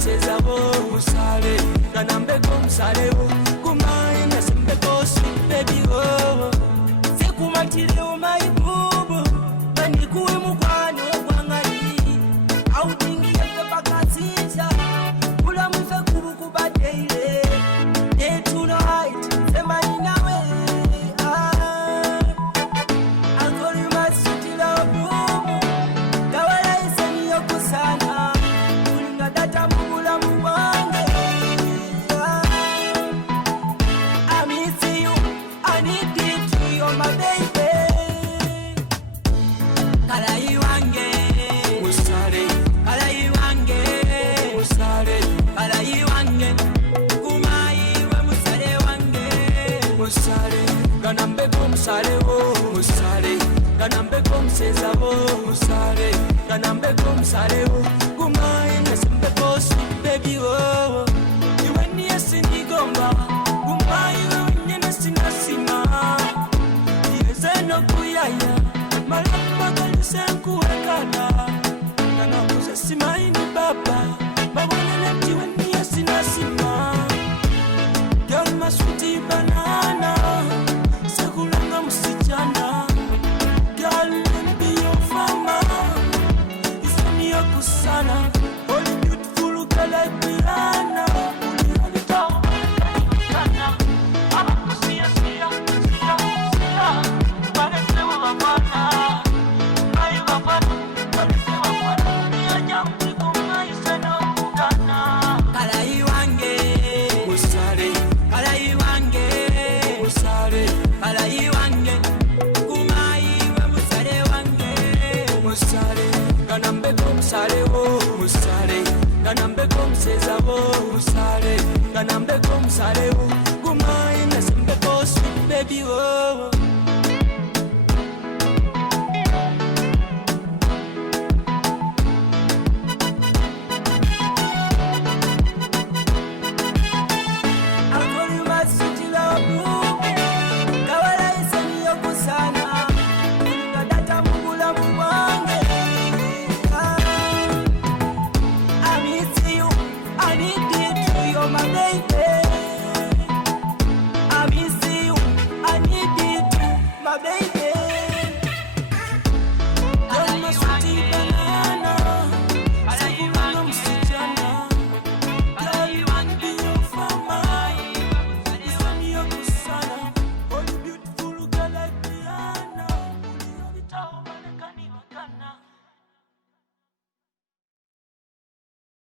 musezabo musale kanambeko musalewo kumayi nasembeko sweet baby oh sekumatile umaibubu manikuwe mukwano gwangali autingiye pakatsinza kula mufe kubukubadeile day to night semani nawe angoli masutila bubu gawala iseni yokusana kulinga data mubula mwange I miss you, I need it, you're my baby kalai wange musare kalai wange musare kalai wange kumayi we musare wange musare kanambeko musare wo musare kanambeko musezabo musare kanambeko musare wo kumayi nasembeko sweet baby oh iwe niye sinigomba kumayi we nyene sinasima iyezeno kuyaya malamu magalise nkuwekana kanakuza simaini baba babonele mti we niye sinasima girl my sweetie banana sekulanga musichana girl let me be your farmer isani yokusana only beautiful girl like Rihanna kalai wange musare kalai wange musare kalai wange kumayi we musare wange musare kanambeko musare wo musare kanambeko musezabo musare kanambeko musare wo kumayi nasembeko sweet baby oh